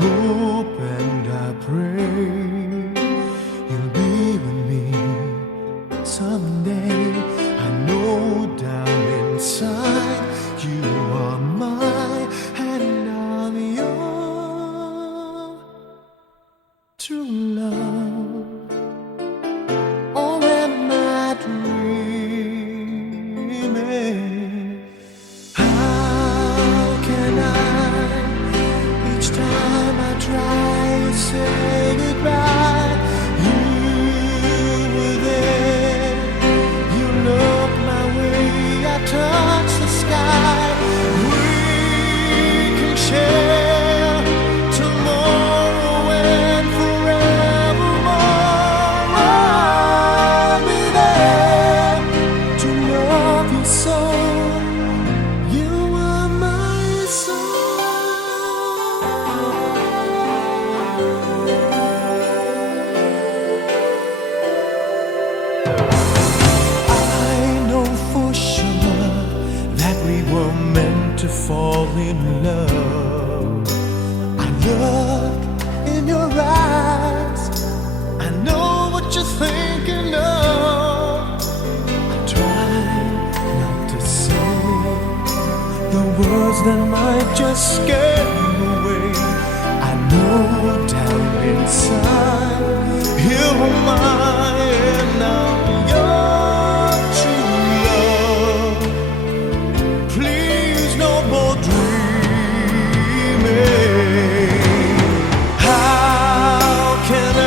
hope and I pray you'll be with me someday. I know down inside you are mine and I'm your true love. Or am I dreaming? How can I, each time I try to say goodbye, you were there, you look my way, I touch the sky. We can share tomorrow and forevermore. I'll be there to love you so. You are my soul. I know for sure that we were meant to fall in love. I look in your eyes, I know what you're thinking of. I try not to say the words that might just scare you away. I know down inside you are mine and now your true love. Please no more dreaming. How can I,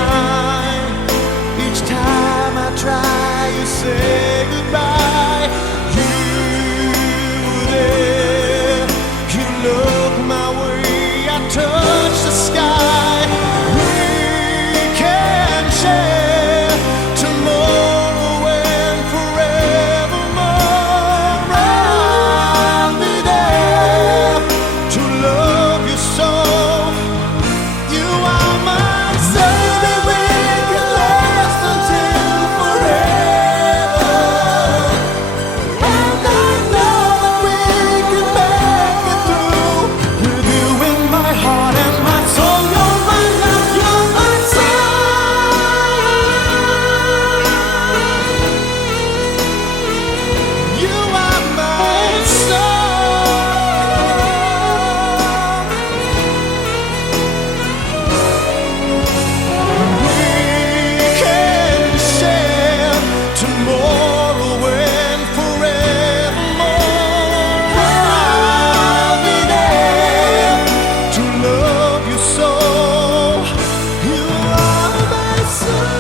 each time I try you say goodbye, you were there, you look my way, I touch the sky. We can share tomorrow and forevermore. I'll be there to love you so. You are my soul. Baby, we can last until forever. And I know that we can make it through. With you in my heart and my soul, you're my love, you're my soul. You are my soul. We can share tomorrow and forevermore. I'll be there to love you so. You are my soul.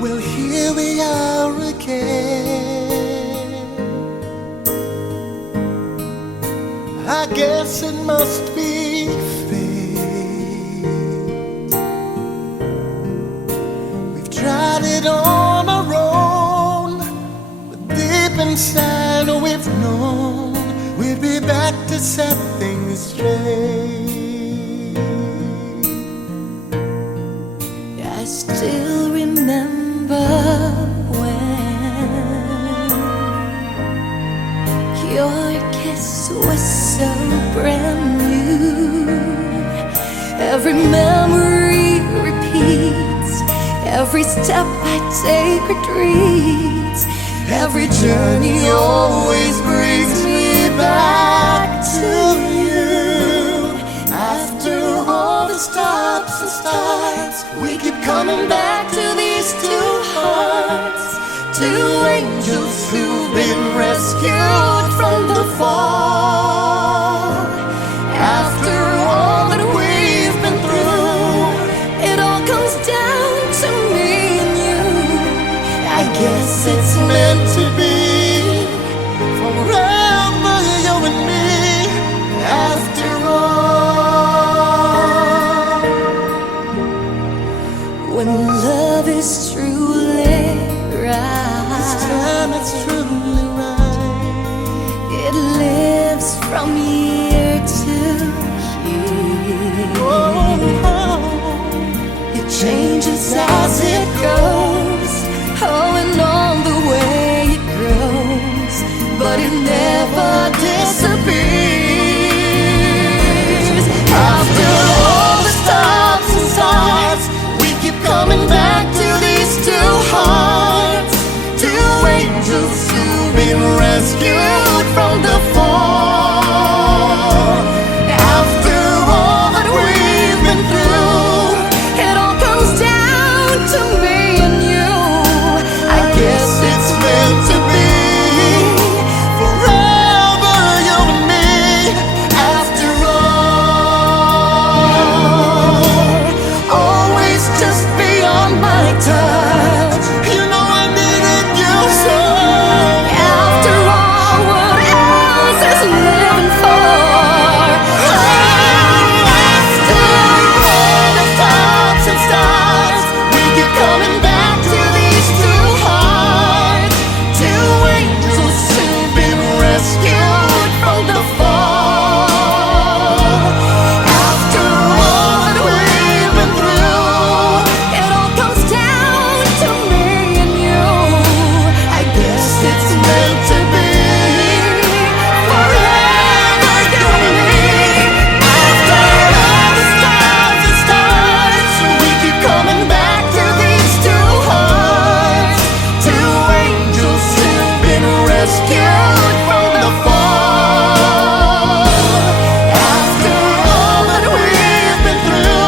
Well, here we are again. I guess it must be fate. We've tried it on our own, but deep inside we've known we'd be back to set things straight. I still remember when your kiss was so brand new. Every memory repeats, every step I take retreats, every journey always brings me back to you. After all the stops and starts, we keep coming back to these two two angels who've been rescued from the fall. After all that we've been through, it all comes down to me and you. I guess it's meant to be. Forever you and me. After all, when love is truly right, this time it's truly right. It lives from year to year. It changes as it goes, oh, and on the way it grows, but it never disappears. After all the stops and starts, we keep coming back to these two hearts, two angels who've been rescued from the fall. After all that we've been through, it all comes down to me and you. I guess it's meant to be. Forever you and me. After all, always just beyond my touch. You know I needed you so. After all, what else is living for? After all the stops and starts, we keep coming back to these two hearts, two angels who've been rescued from the fall. After all that we've been through, it all comes down to me and you. I guess it's meant to be. Forever you and me. After all the stops and starts, we keep coming back to these two hearts, two angels who've been rescued from the fall. After all that we've been through,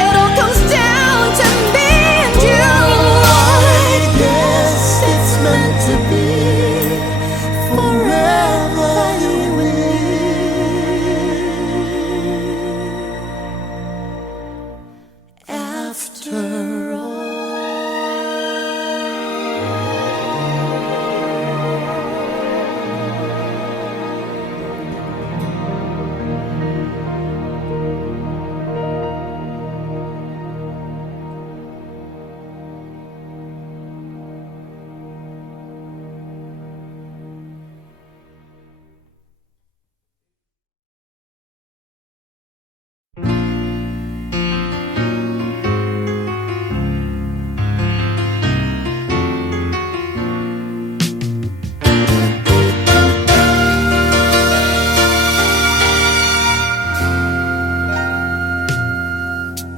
it all comes down to me and you. I guess it's meant to be. Forever you and me. After all.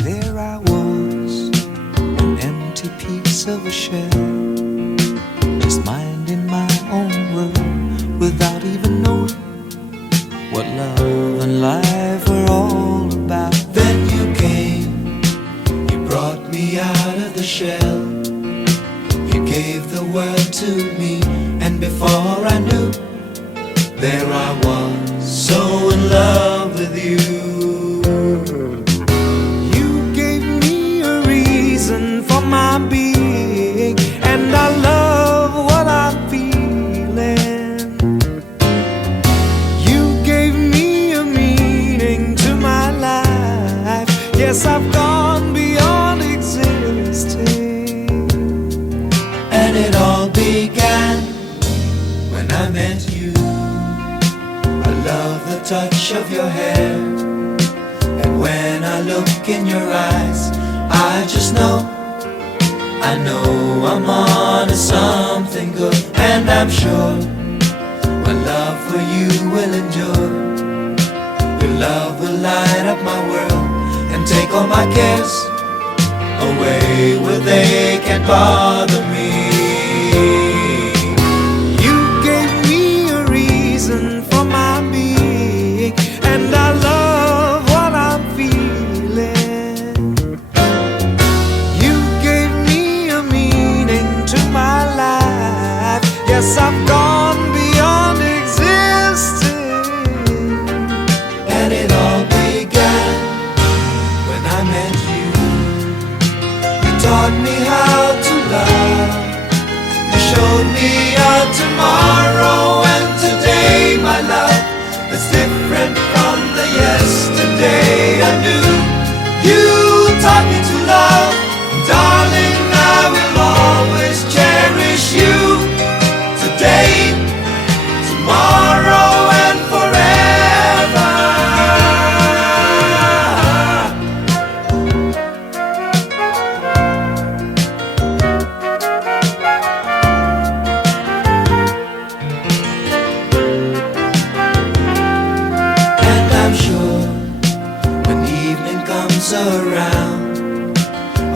There I was, an empty piece of a shell, just minding my own world without even knowing what love and life were all about. Then you came, you brought me out of the shell, you gave the word to me, and before I knew, there I was, so in love with you. For my being, and I love what I'm feeling. You gave me a meaning to my life. Yes, I've gone beyond existing. And it all began when I met you. I love the touch of your hair, and when I look in your eyes, I just know, I know I'm on to something good. And I'm sure my love for you will endure. Your love will light up my world and take all my cares away where they can't bother me. You gave me a reason for my being, and I love what I'm feeling. You gave me a meaning to my life. Yes, I've gone beyond existing. And it all began when I met you. You taught me how to love. You showed me a tomorrow and today, my love, is different from the yesterday I knew. You taught me to love, darling, I will always cherish you. Today, tomorrow, and forever. And I'm sure when evening comes around,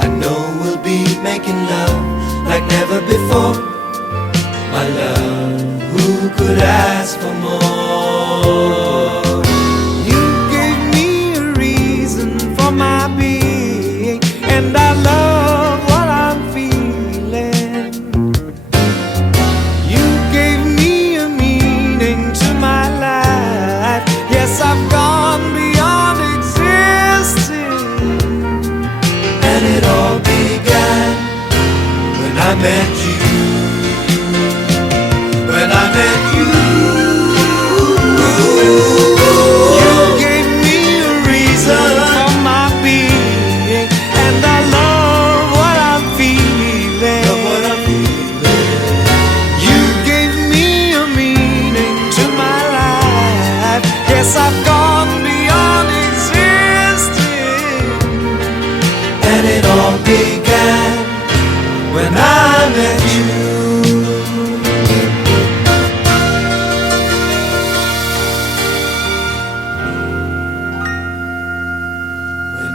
I know we'll be making love like never before. My love, who could ask for more? You gave me a reason for my being, and I love what I'm feeling. You gave me a meaning to my life. Yes, I've gone beyond existing. And it all began when I met you. When I met you, you gave me a reason for my being, and I love what I'm feeling. You gave me a meaning to my life. Yes, I've gone beyond existing. And it all began when I met you.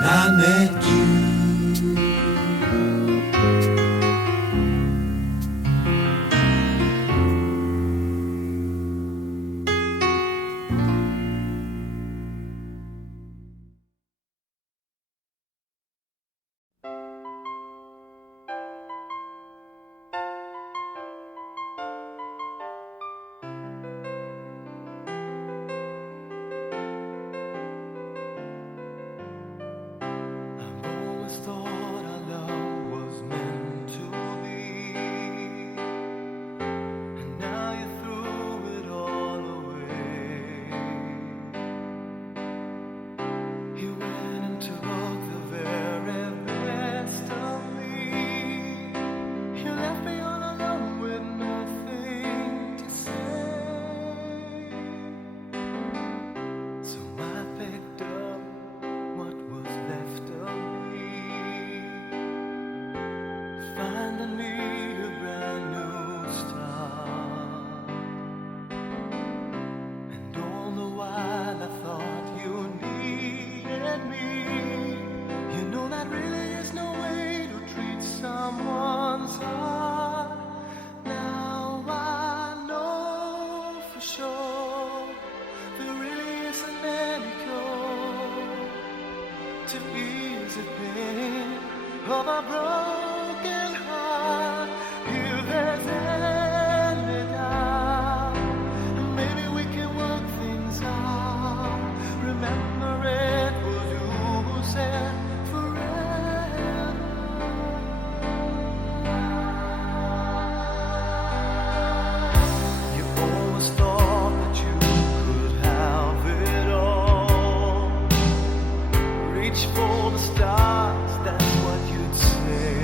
I met you. Thought our love was meant to be, and now you threw it all away. You went and took the very best of me. You left me all alone with nothing to say. So I picked up what was left of me, finding me a brand new start. And all the while I thought you needed me. You know that really is no way to treat someone's heart. Now I know for sure there really isn't any cure to ease the pain of a broken heart. If there's any doubt, maybe we can work things out. Remember, it was you who said forever. You always thought that you could have it all. Reach for the stars, that's what you'd say.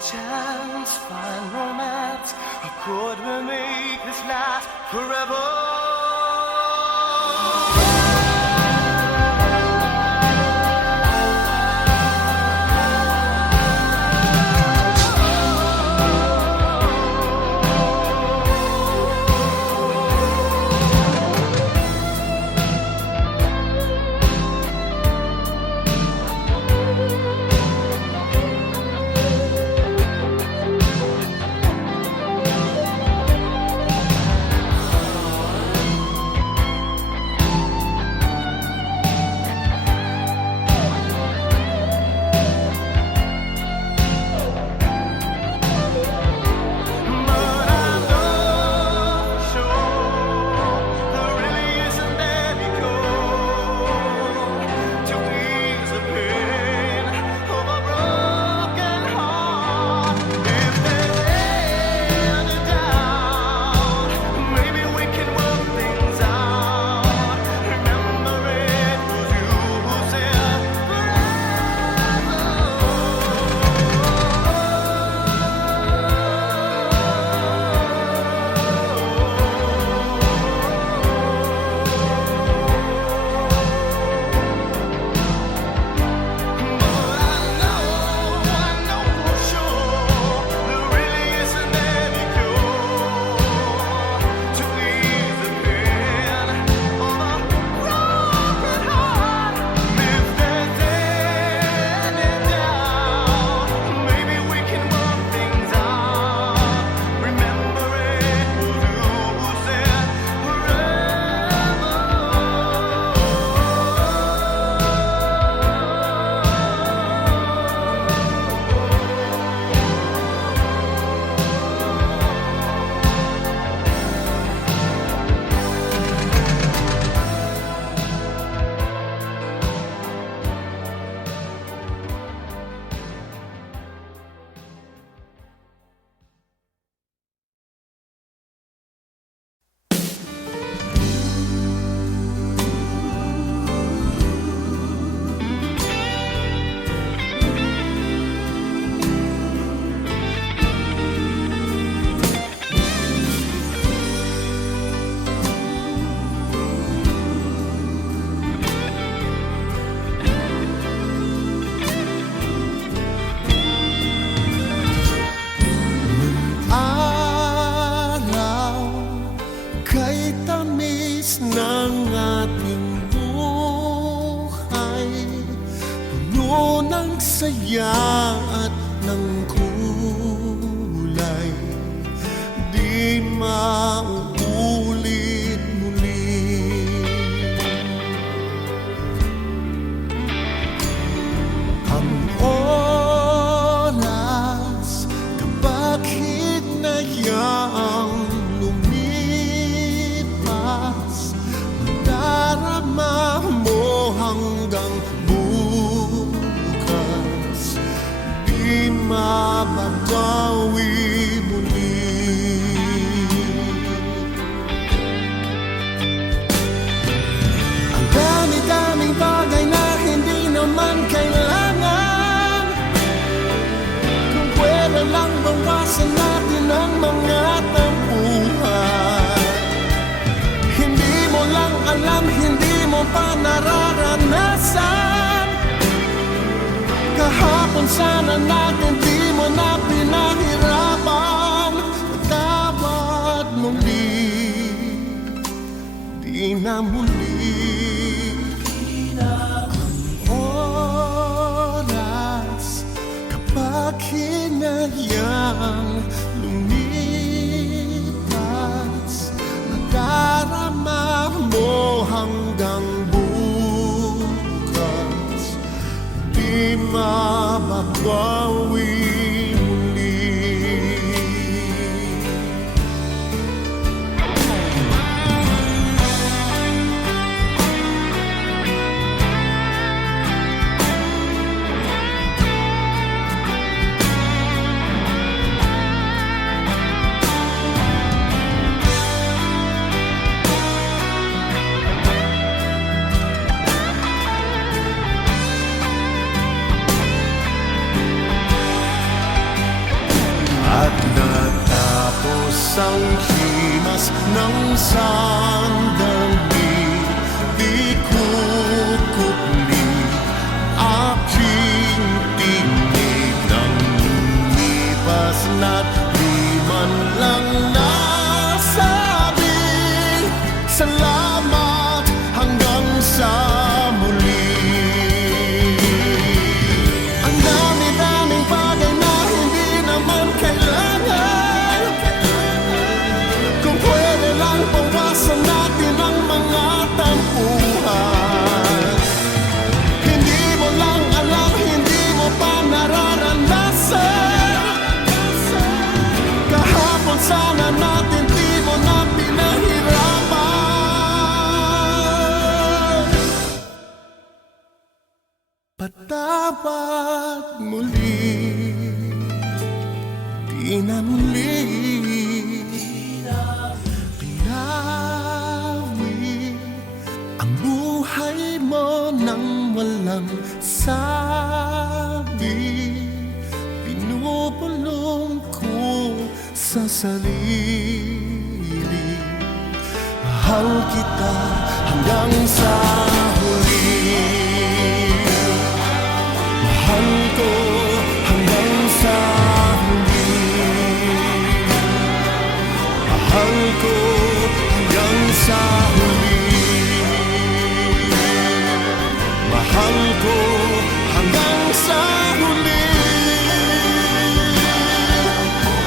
chance, find romance. Or could we make this last forever? Ng ating buhay, puno ng saya at ng kulay, di mauulit muli. Ang oras kapag hinayaang darama mo hanggang bukas, di mababawi muli. Ang dami-daming bagay na hindi naman kailangan, kung pwede lang bawasan natin ang mga tampuhan. Alam, hindi mo pa nararanasan. Kahapon sana natin di mo na pinahirapan. Patawad muli, di na muli. Ang oras kapag hinayang lumipas, nadarama mo hanggang bukas, di mababawi muli. isang himas ng sandali, di kukupli aking tinig ng lumipas na't di man lang nasabing salamat hanggang sa muli. Ang dami-daming bagay na hindi naman kailangan, kung pwede lang bawasan natin ang mga tampuhan. Hindi mo lang alam, hindi mo pa nararanasan. Kahapon sana natin di mo na pinahirapan. Patawad muli, di na muli pinawi ang buhay mo nang walang sabi. Pinupulong ko sa sarili, mahal kita hanggang sa huli. Mahal ko hanggang sa huli. Mahal ko hanggang sa huli. Mahal ko hanggang sa huli.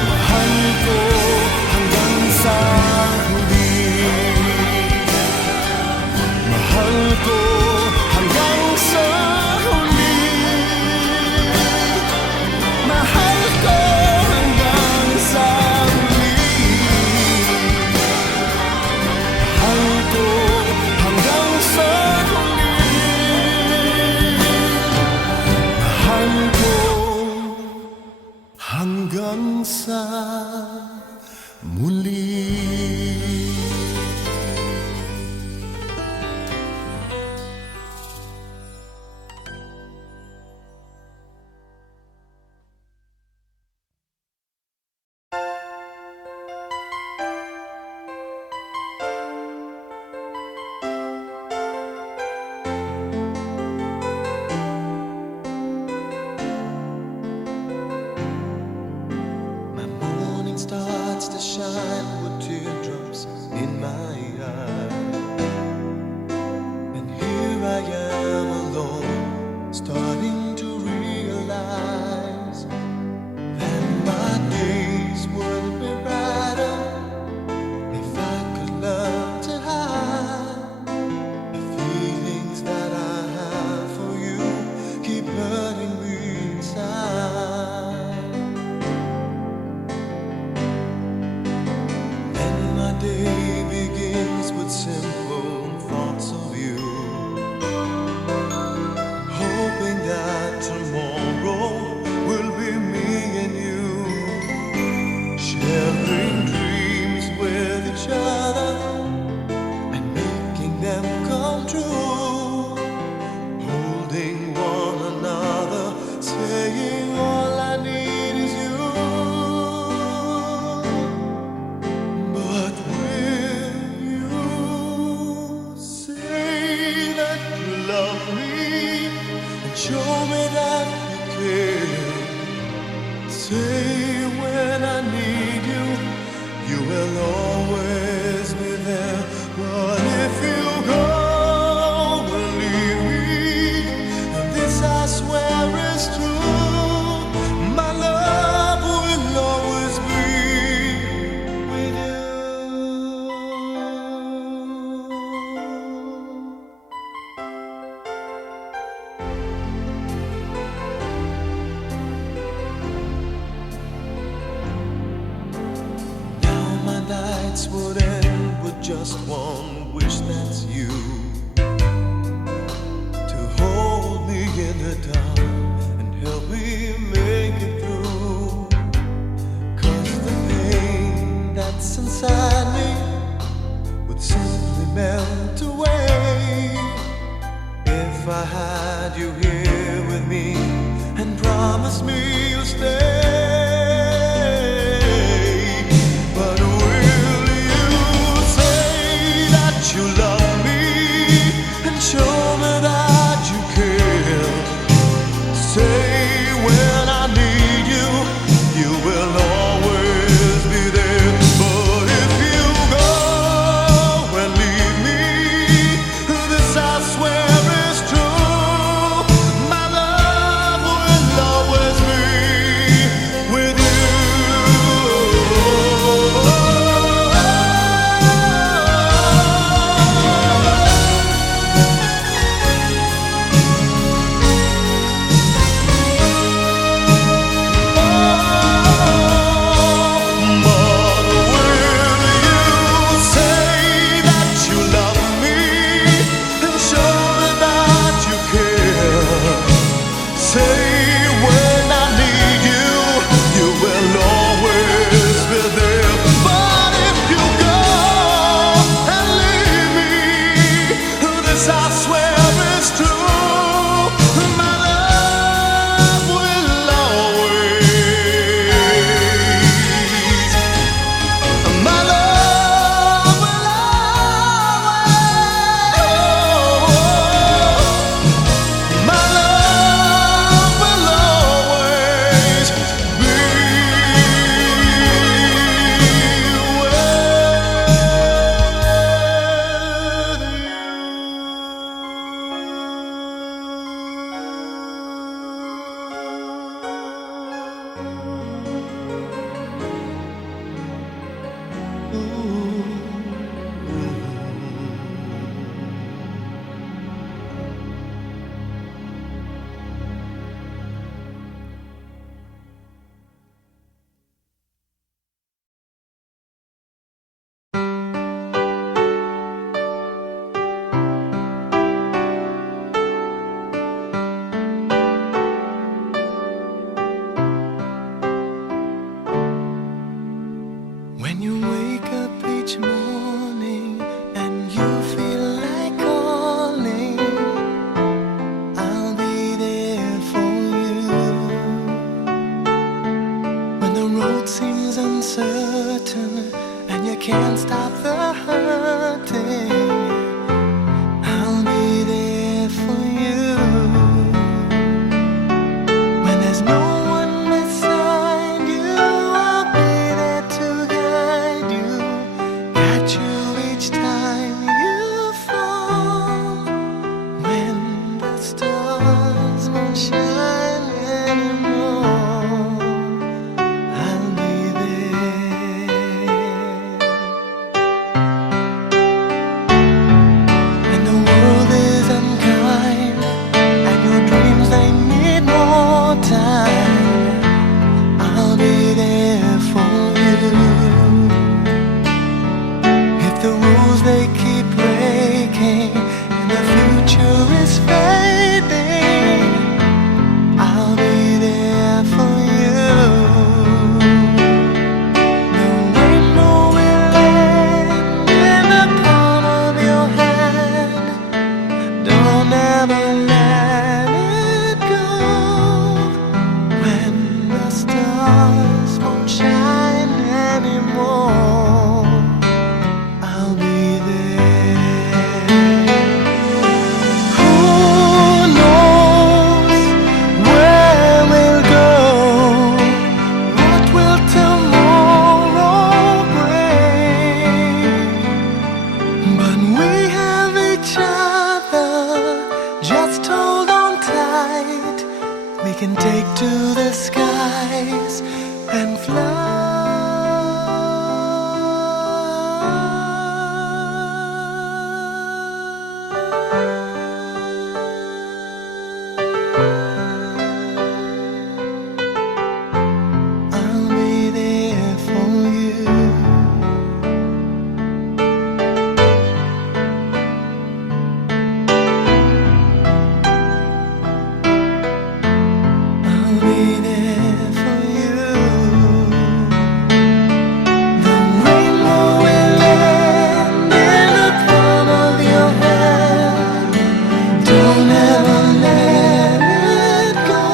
Mahal ko hanggang sa huli. Mahal ko hanggang sa huli. Mahal ko hanggang sa huli. Mahal ko hanggang sa huli. Mahal ko hanggang sa muli. My morning starts to shine with teardrops in my eyes, and here I am alone, starting to realize that my days would be brighter if I could learn to hide the feelings that I have for you. Keep hurting me inside. And my day begins with simple thoughts of you, hoping that tomorrow will be me and you, sharing dreams with each other and making them come true, holding one another, saying all I need is you. But will you say that you love me and show me that you care? Say when I need you, you will always be there. But if you go and leave me, and this I swear is true, my love will always be with you. Now my nights would end with just one wish, that's you, to hold me in the dark and help me make it through. 'Cause the pain that's inside me would simply melt away if I had you here with me and promised me you'll stay. But stop the hurting. I'll be there for you. When there's no one beside you, I'll be there to guide you, catch you each time you fall. When the stars won't shine anymore, I'll be there. When the world is unkind and your dreams they need more time, I'll be there for you. If the rules they keep breaking and the future is fading, I'll be there for you. The rainbow will end in the palm of your hand. Don't ever let it go. When the stars won't shine anymore, I'll be there. Who knows where we'll go? What will tomorrow bring? But we have each other, just hold on tight. We can take to the skies and I'll be there for you. I'll be there for you. The rainbow will end in the palm of your hand. Don't ever let it go.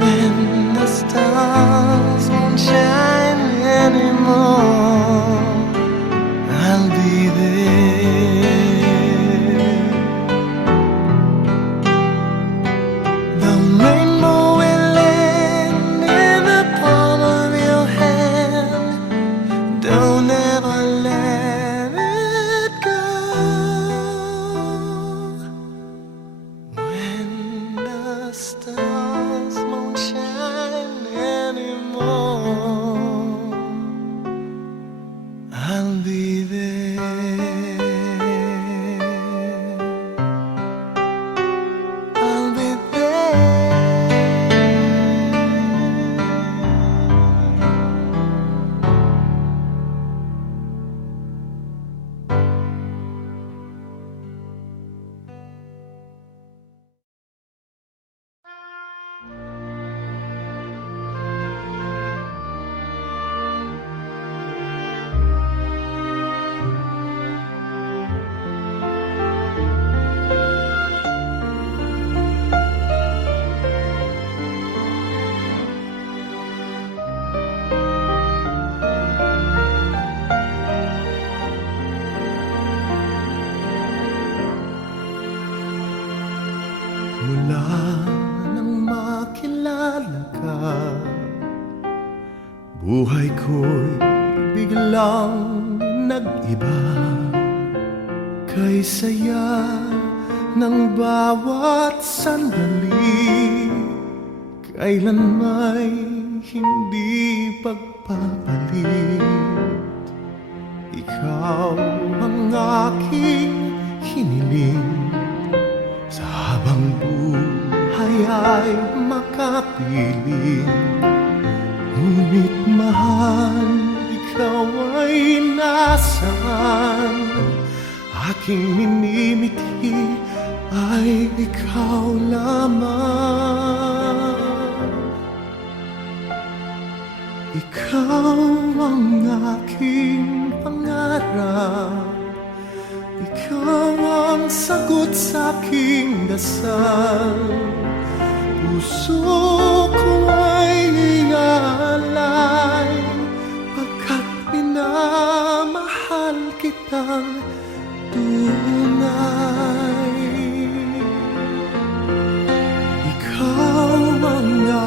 When the stars won't shine anymore, I'll be there. The rainbow will end in the palm of your hand. Don't ever let it go. When the stars won't shine anymore, I'll be there. I'll be there. Mula nang makilala ka, buhay ko'y biglang nag-iba. Kay saya ng bawat sandali, kailan may hindi pagpapalit. Ikaw ang aking hiniling, sa habang buhay ay makapiling. Ngunit mahal, ikaw ay nasaan? Aking minimithi ay ikaw lamang. Ikaw ang aking pangarap, ikaw ang sagot sa aking dasal. Puso ko ay iaalay pagkat pinag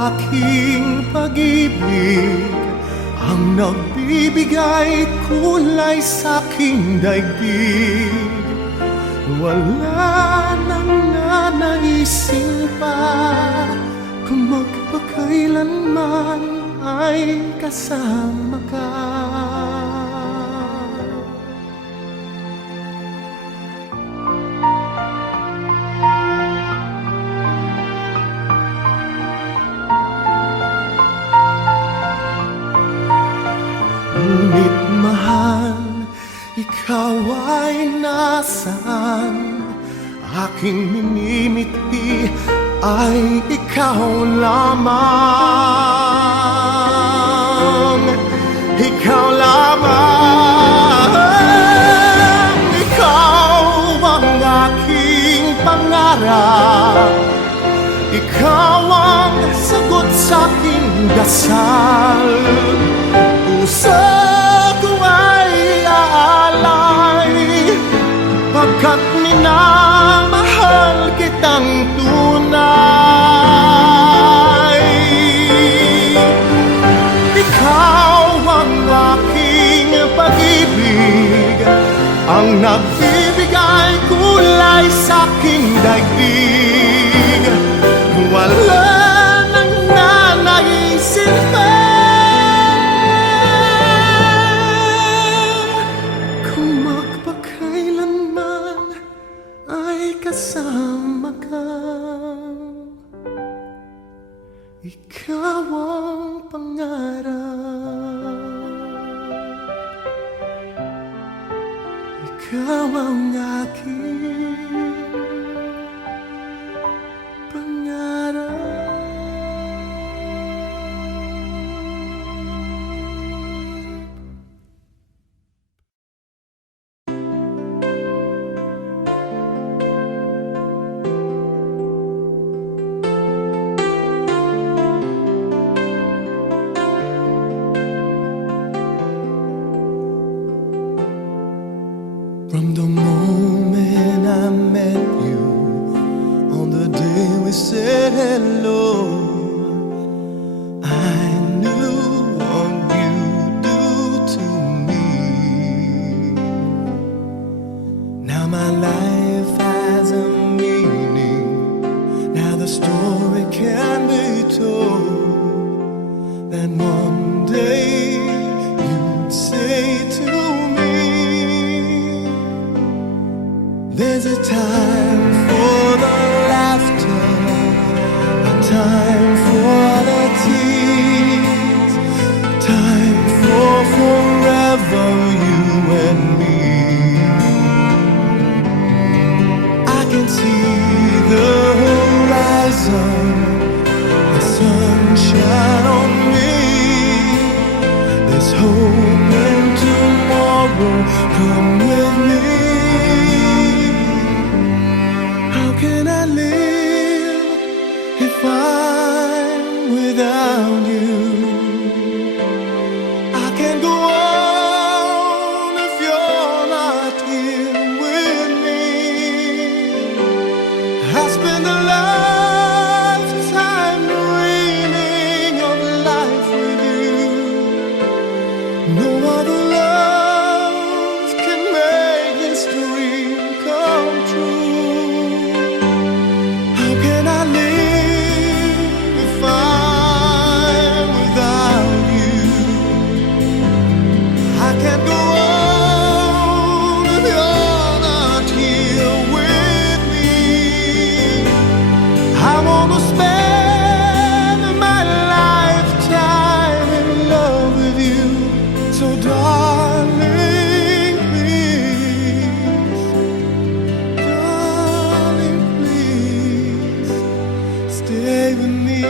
aking pag-ibig, ang nagbibigay kulay sa aking daigdig. Wala nang nanaisin pa kung magpakailanman ay kasama ka. Ngunit mahal, ikaw ay nasaan? Aking minimithi ay ikaw lamang. Ikaw lamang. Ikaw ang aking pangarap. Ikaw ang sagot sa aking dasal. Puso ko ay aalay, pagkat minamahal kitang tunay. Ikaw ang aking pag-ibig, ang nagbibigay kulay sa aking daigdig. Wala nang nanaisin pa kasama ka. Ikaw ang pangarap. Ikaw ang aking pangarap. From the moment I met you, on the day we said hello, I knew what you'd do to me. Now my life has a meaning. Now the story can be told, that one day you'd say to me, there's a time for the laughter, a time for the tears, a time for forever, you and me. I can see the horizon, the sunshine on me. There's hope in tomorrow, come with me. How can I live if I'm without you? I can't go on if you're not here with me. I spend a lifetime dreaming of life with you. No other love can make this dream come true. How can I live if I'm without you? I can't go on if you're not here with me. I want to spend my lifetime in love with you. So darling, please, darling, please, stay with me.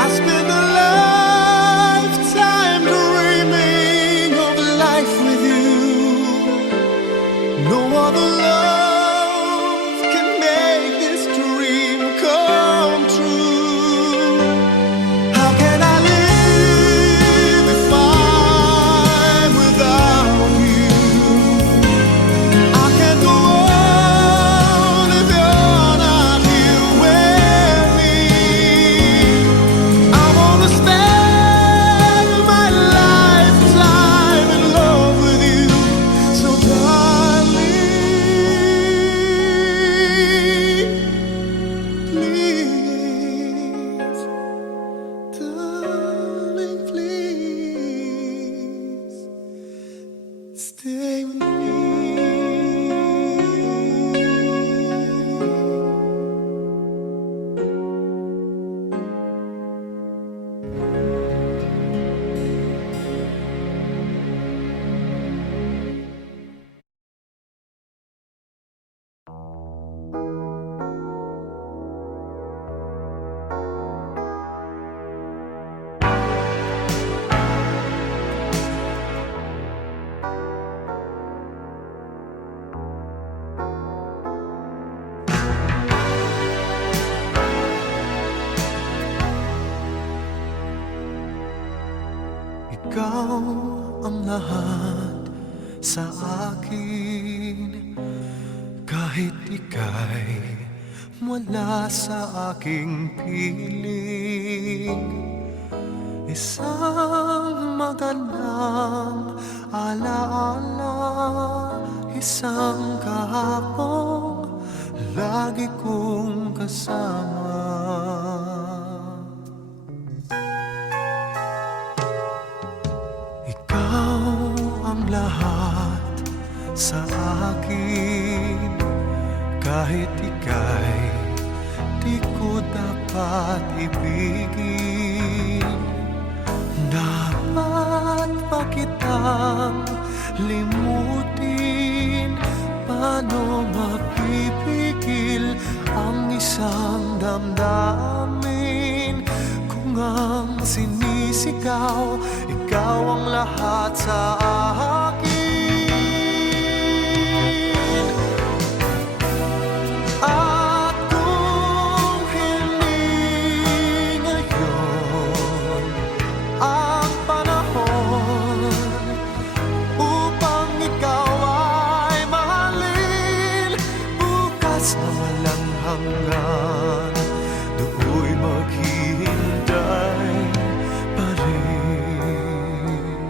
I spend a lifetime dreaming of life with you. No other love can make this dream come true. How can I live Ikaw ang lahat sa akin, kahit ika'y wala sa aking piling. Isang magandang alaala, isang kahapong lagi kong kasama. Ikaw ang lahat sa akin, kahit ika'y di ko dapat ibigin. Dapat pa kitang limutin, paano mapipigil ang isang damdamin? Kung ang sinisigaw, ikaw ang lahat sa akin. At kung hindi ngayon ang panahon upang ikaw ay mahalin, bukas na walang hanggan, do'y maghihintay pa rin.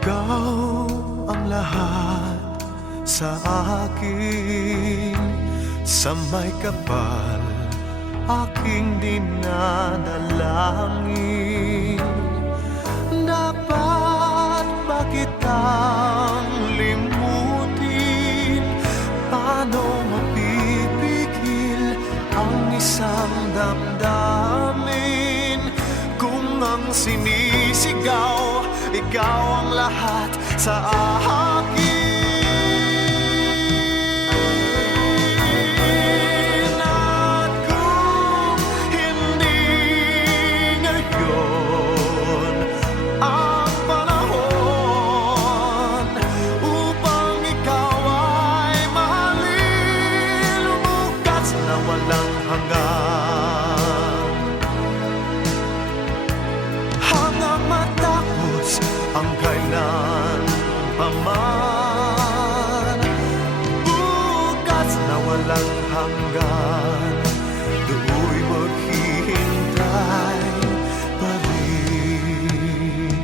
Ikaw ang lahat sa akin, sa may kapal aking dinadalangin. Dapat ba kitang limutin? Paano mapipigil ang isang damdamin? Kung ang sinisigaw, ikaw ang lahat sa akin. At kung hindi ngayon ang panahon upang ikaw ay mahalin, bukas na walang hanggan, hanggang matapos ang kailan paman. Bukas na walang hanggan, do'y maghihintay pa rin.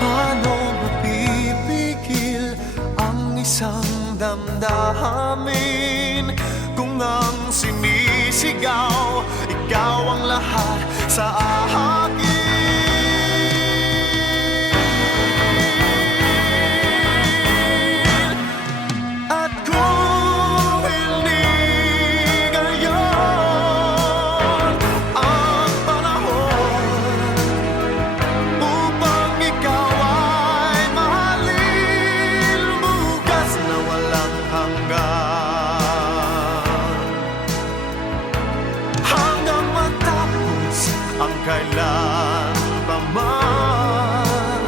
Paano mapipigil ang isang damdamin? Kung ang sinisigaw, ikaw ang lahat sa akin. At kung hindi ngayon ang panahon upang ikaw ay mahalin, bukas na walang hanggan, hanggang matapos ang kailan paman.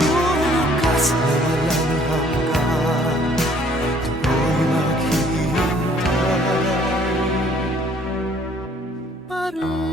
Bukas na walang hanggan, do'y maghihintay pa rin.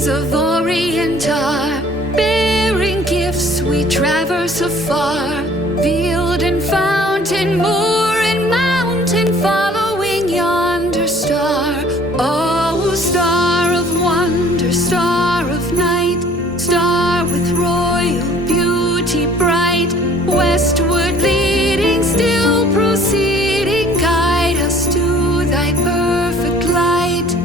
Kings of Orient are bearing gifts, we traverse afar, field and fountain, moor and mountain, following yonder star. Oh, star of wonder, star of night, star with royal beauty bright, westward leading, still proceeding, guide us to thy perfect light.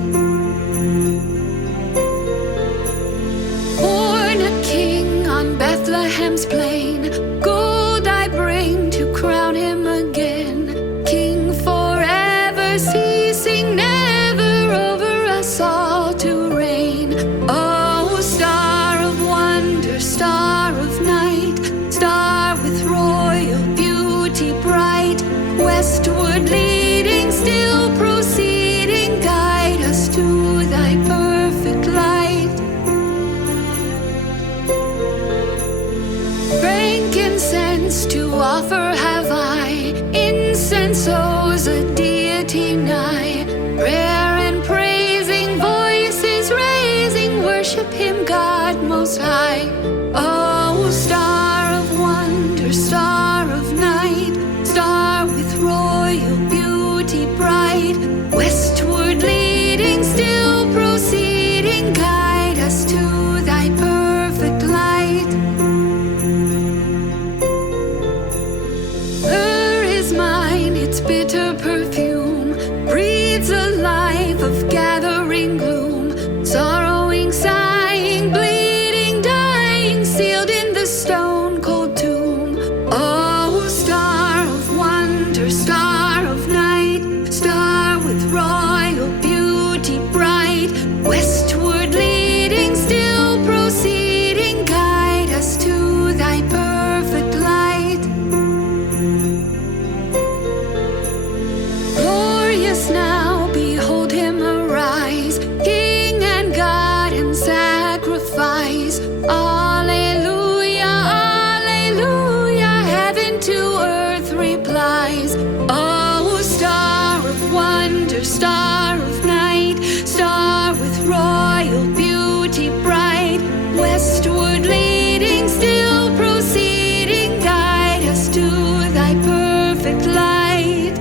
Born a king on Bethlehem's plain, gold I bring to crown him again, king forever, ceasing never, over us all to reign. Oh, star of wonder, star of night, star with royal beauty bright, westward leading, still proceeding, guide us to thy perfect light. Frankincense to offer have I, incense owes a deity nigh, prayer and praising voices raising, worship him, God most high. Oh, star of wonder, star of night, star with royal beauty bright, westward leading, still proceeding, guide us to thy perfect light. Myrrh is mine, its bitter perfume breathes a life of gathering gloom, sorrowing, sighing, bleeding, dying, sealed in the stone cold tomb. Oh, star of wonder, star of night, star with royal beauty bright, westward leading, still proceeding, guide us to thy perfect light. Glorious now, behold him arise, King and God and sacrifice. Alleluia, alleluia, heaven to earth replies. Oh, star of wonder, star of night, star with royal beauty bright, westward leading, still proceeding, guide us to thy perfect light.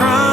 promise.